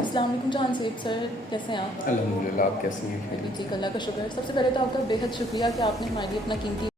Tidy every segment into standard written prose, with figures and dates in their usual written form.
अस्सलाम वालेकुम जहान सेठ सर, कैसे हैं आप? अल्हम्दुलिल्लाह। आप कैसी हैं? जी, अल्लाह का शुक्र है। सबसे पहले तो आपका बेहद शुक्रिया कि आपने हमारे लिए अपना कीमती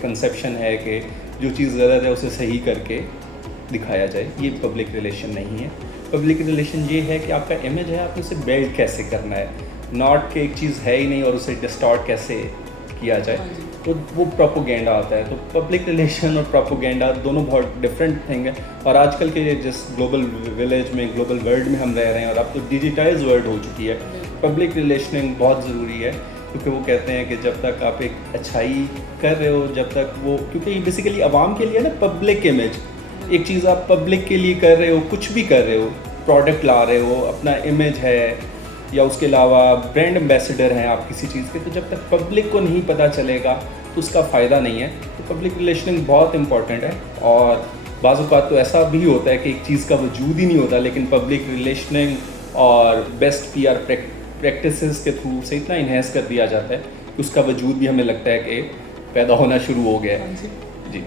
कंसेप्शन है कि जो चीज़ गलत है उसे सही करके दिखाया जाए, ये पब्लिक रिलेशन नहीं है। पब्लिक रिलेशन ये है कि आपका इमेज है, आपने उसे बिल्ड कैसे करना है, नॉट कि एक चीज़ है ही नहीं और उसे डिस्टॉर्ट कैसे किया जाए, हाँ जी। तो वो प्रोपोगेंडा आता है। तो पब्लिक रिलेशन और प्रोपोगेंडा दोनों बहुत डिफरेंट थिंग है। और आजकल के जिस ग्लोबल विलेज में, ग्लोबल वर्ल्ड में हम रह रहे हैं, और अब तो डिजिटाइज वर्ल्ड हो चुकी है, पब्लिक रिलेशनिंग बहुत ज़रूरी है। क्योंकि वो कहते हैं कि जब तक आप एक अच्छाई कर रहे हो, जब तक वो, क्योंकि ये बेसिकली आवाम के लिए ना पब्लिक इमेज, एक चीज़ आप पब्लिक के लिए कर रहे हो, कुछ भी कर रहे हो, प्रोडक्ट ला रहे हो, अपना इमेज है, या उसके अलावा ब्रांड एम्बेसडर हैं आप किसी चीज़ के, तो जब तक पब्लिक को नहीं पता चलेगा तो उसका फ़ायदा नहीं है। तो पब्लिक रिलेशनिंग बहुत इंपॉर्टेंट है। और बाज़ औक़ात तो ऐसा भी होता है कि एक चीज़ का वजूद ही नहीं होता, लेकिन पब्लिक रिलेशनिंग और बेस्ट पीआर प्रैक्टिसेस के थ्रू से इतना इन्हेंस कर दिया जाता है कि उसका वजूद भी हमें लगता है कि पैदा होना शुरू हो गया हाँ है। जी। जी।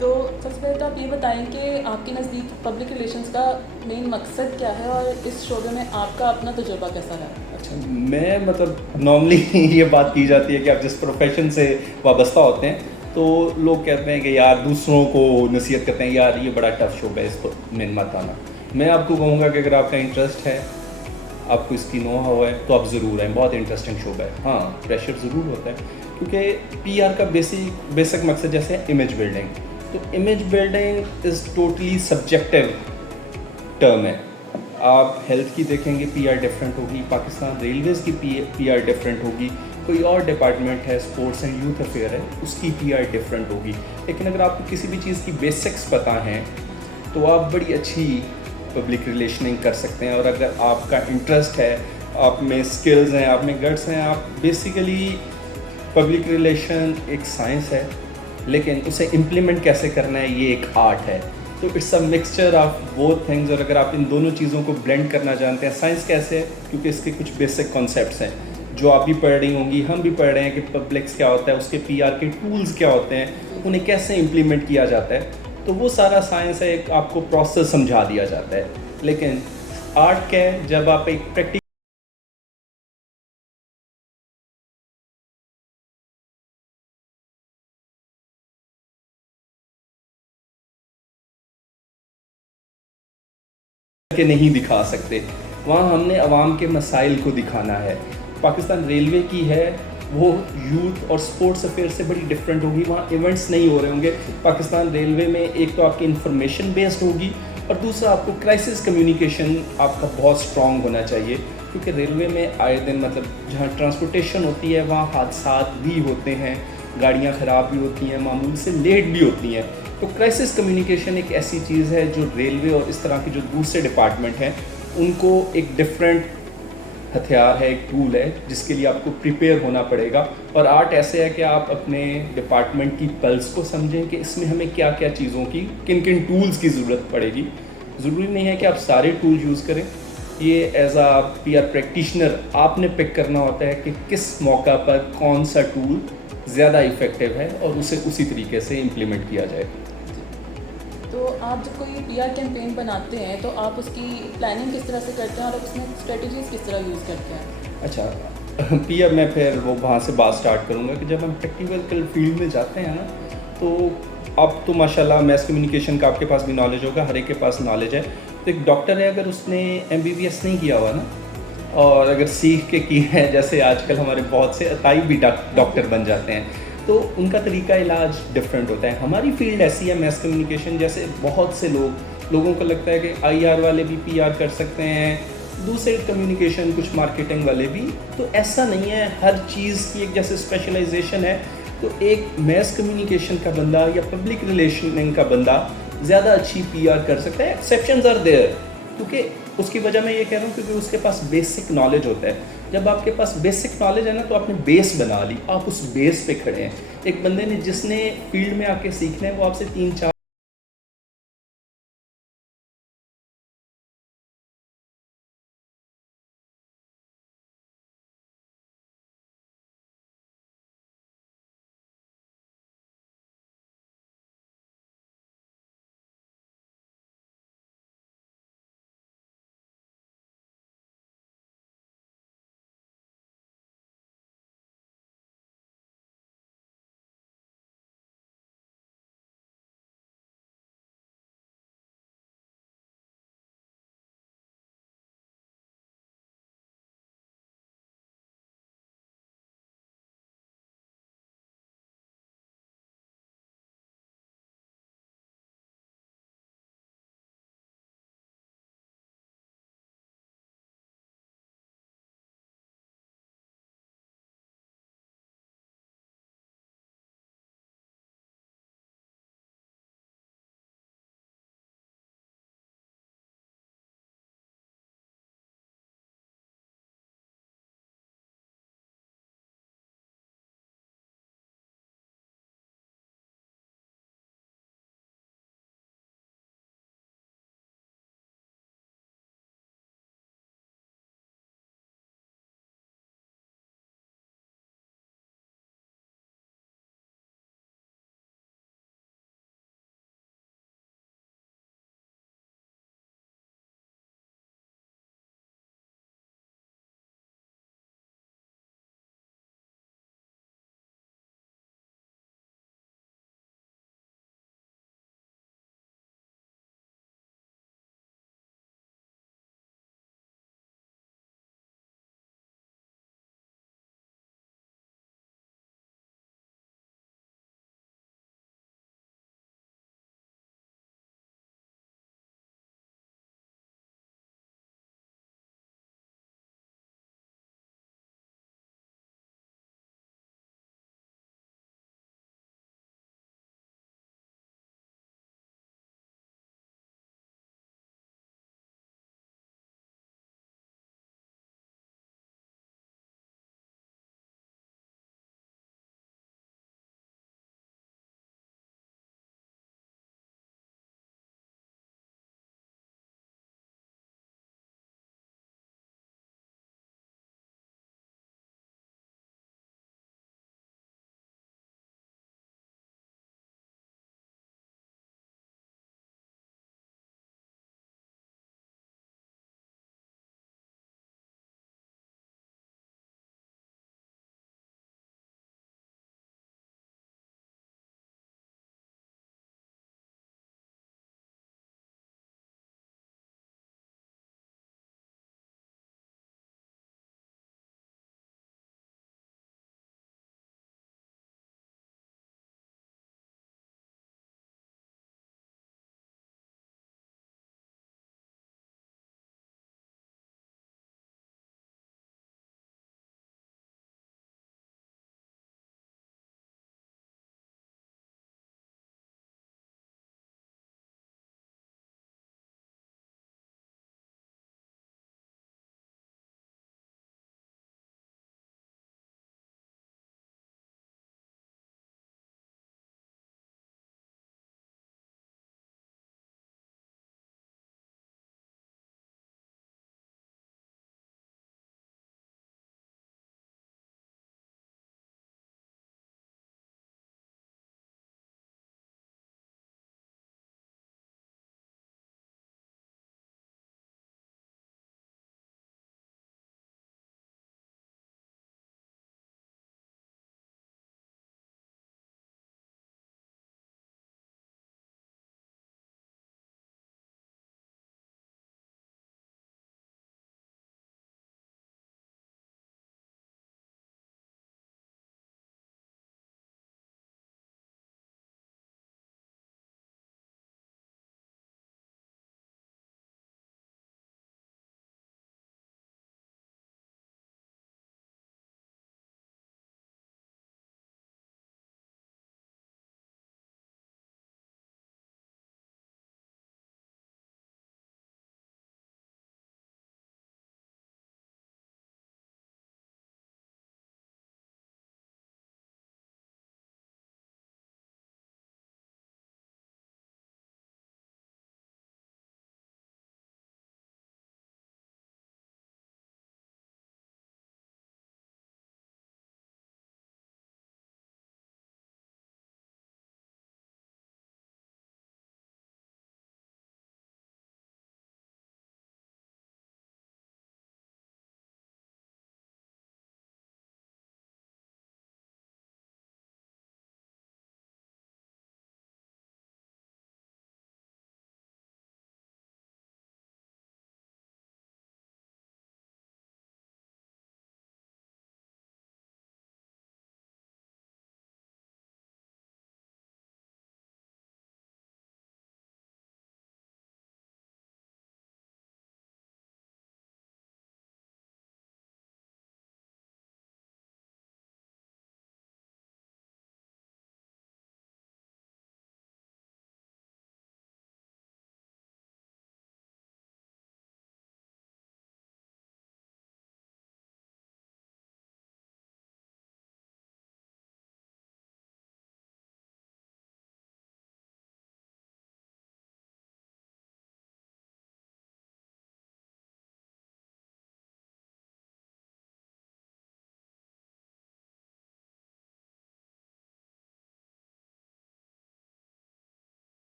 तो सबसे पहले तो आप ये बताएँ कि आपके नज़दीक पब्लिक रिलेशंस का मेन मकसद क्या है और इस शोबे में आपका अपना तजुर्बा कैसा रहा? अच्छा, मैं मतलब नॉर्मली ये बात की जाती है कि आप जिस प्रोफेशन से वाबस्ता होते हैं, तो लोग कहते हैं कि यार दूसरों को नसीहत करते हैं, यार ये बड़ा टफ शोबा है, इसको में मत आना। मैं आपको कहूँगा कि अगर आपका इंटरेस्ट है, आपको इसकी नो हाउ है, तो आप ज़रूर आएँ, बहुत इंटरेस्टिंग शोबा है। हाँ, प्रेशर ज़रूर होता है, क्योंकि पीआर का बेसिक मकसद जैसे है इमेज बिल्डिंग। तो image building is totally subjective term है। आप हेल्थ की देखेंगे, पीआर डिफरेंट होगी, पाकिस्तान रेलवेज़ की पीआर डिफरेंट होगी, कोई और डिपार्टमेंट है, स्पोर्ट्स एंड यूथ अफेयर है, उसकी पीआर डिफरेंट होगी। लेकिन अगर आपको किसी भी चीज़ की बेसिक्स पता हैं, तो आप बड़ी अच्छी पब्लिक रिलेशनिंग कर सकते हैं। और अगर आपका इंटरेस्ट है, आप में स्किल्स हैं, आप में गट्स हैं, आप बेसिकली, पब्लिक रिलेशन एक साइंस है, लेकिन उसे इम्प्लीमेंट कैसे करना है ये एक आर्ट है। तो it's a mixture of both things. और अगर आप इन दोनों चीज़ों को ब्लेंड करना जानते हैं, साइंस कैसे है, क्योंकि इसके कुछ बेसिक कॉन्सेप्ट्स हैं जो आप भी पढ़ रही होंगी, हम भी पढ़ रहे हैं कि पब्लिक्स क्या होता है, उसके पीआर के टूल्स क्या होते हैं, उन्हें कैसे इम्प्लीमेंट किया जाता है। तो वो सारा साइंस है, एक आपको प्रोसेस समझा दिया जाता है। लेकिन आर्ट क्या है, जब आप एक प्रैक्टिकल के नहीं दिखा सकते, वहाँ हमने अवाम के मसाइल को दिखाना है। पाकिस्तान रेलवे की है वो यूथ और स्पोर्ट्स अफेयर से बड़ी डिफरेंट होगी। वहाँ इवेंट्स नहीं हो रहे होंगे। पाकिस्तान रेलवे में एक तो आपकी इंफॉर्मेशन बेस्ड होगी और दूसरा आपको क्राइसिस कम्युनिकेशन आपका बहुत स्ट्रॉन्ग होना चाहिए, क्योंकि रेलवे में आए दिन मतलब जहाँ ट्रांसपोर्टेशन होती है वहाँ हादसा भी होते हैं, गाड़ियाँ ख़राब भी होती हैं, मामूल से लेट भी होती हैं। तो क्राइसिस कम्युनिकेशन एक ऐसी चीज़ है जो रेलवे और इस तरह के जो दूसरे डिपार्टमेंट हैं उनको एक डिफरेंट हथियार है, एक टूल है जिसके लिए आपको प्रिपेयर होना पड़ेगा। और आर्ट ऐसे है कि आप अपने डिपार्टमेंट की पल्स को समझें कि इसमें हमें क्या क्या चीज़ों की, किन किन टूल्स की ज़रूरत पड़ेगी। ज़रूरी नहीं है कि आप सारे टूल यूज़ करें, ये एज आ पीआर प्रैक्टिशनर आपने पिक करना होता है कि किस मौका पर कौन सा टूल ज़्यादा इफ़ेक्टिव है और उसे उसी तरीके से इम्प्लीमेंट किया जाए। तो आप जब कोई पीआर कैंपेन बनाते हैं तो आप उसकी प्लानिंग किस तरह से करते हैं और उसमें स्ट्रेटजीज किस तरह यूज़ करते हैं? अच्छा पीआर मैं फिर वो वहाँ से बात स्टार्ट करूँगा कि जब हम प्रैक्टिकल फील्ड में जाते हैं ना, तो अब तो माशाल्लाह मैस कम्युनिकेशन का आपके पास भी नॉलेज होगा, हर एक के पास नॉलेज है। तो एक डॉक्टर है, अगर उसने एमबीबीएस नहीं किया हुआ ना और अगर सीख के की है, जैसे आजकल हमारे बहुत से अताई भी डॉक्टर बन जाते हैं, तो उनका तरीका इलाज डिफरेंट होता है। हमारी फील्ड ऐसी है मैस कम्युनिकेशन, जैसे बहुत से लोगों को लगता है कि आईआर वाले भी पीआर कर सकते हैं, दूसरे कम्युनिकेशन कुछ मार्केटिंग वाले भी। तो ऐसा नहीं है, हर चीज़ की एक जैसे स्पेशलाइजेशन है। तो एक मैस कम्युनिकेशन का बंदा या पब्लिक रिलेशनिंग का बंदा ज़्यादा अच्छी पीआर कर सकता है। एक्सेप्शंस आर देयर, क्योंकि उसकी वजह मैं ये कह रहा हूँ क्योंकि उसके पास बेसिक नॉलेज होता है। जब आपके पास बेसिक नॉलेज है ना, तो आपने बेस बना ली, आप उस बेस पे खड़े हैं। एक बंदे ने जिसने फील्ड में आके सीखना है वो आपसे 3-4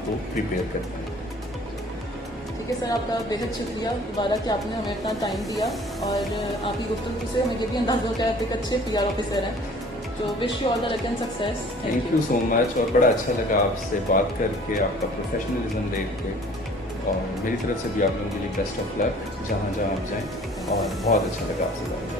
आपको प्रिपेयर करना है। ठीक है सर, आपका बेहद शुक्रिया दोबारा कि आपने हमें इतना टाइम दिया, और आपकी गुफ्तगू से हमें ये भी अंदाज़ा होता है आप एक अच्छे PR ऑफिसर हैं। तो wish you all the luck and success. Thank you so much, और बड़ा अच्छा लगा आपसे बात करके, आपका प्रोफेशनलिज्म देख के, और मेरी तरफ से भी आप लोगों के लिए बेस्ट ऑफ लक जहाँ जहाँ आप जाएँ, और बहुत अच्छा लगा आपसे बात करके।